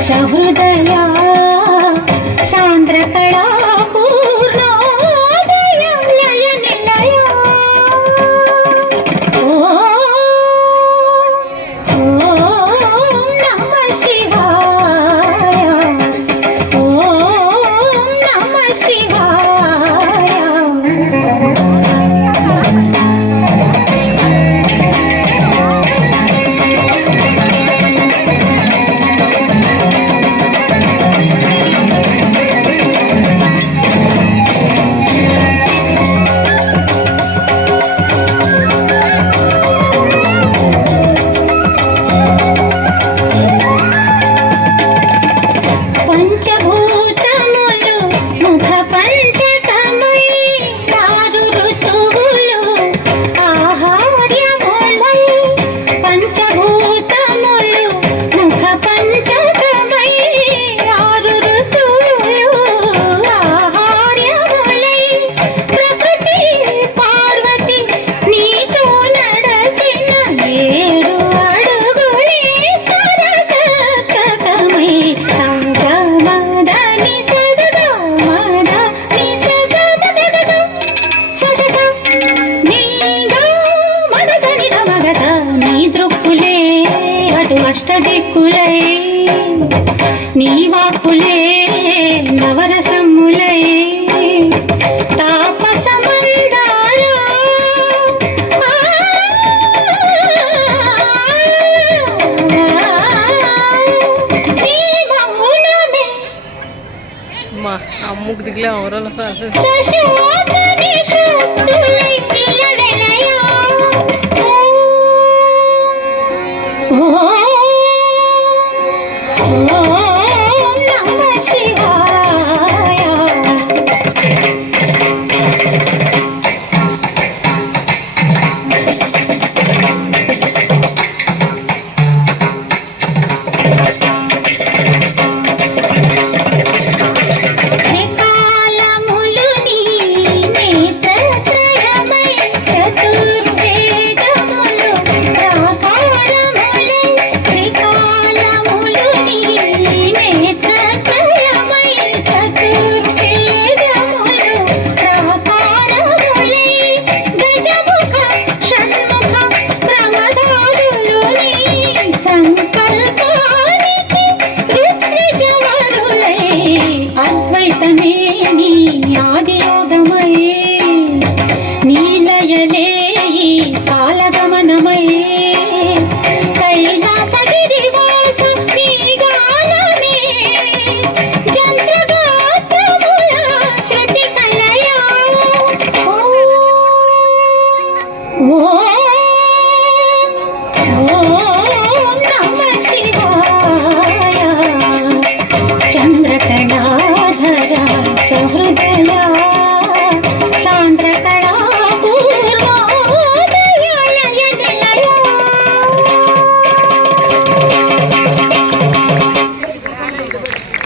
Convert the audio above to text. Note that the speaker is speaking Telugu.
相互的了。నవరసములై నీ వాకులే నవరసములై. అమ్ముకు దిగులే అవరలో Thank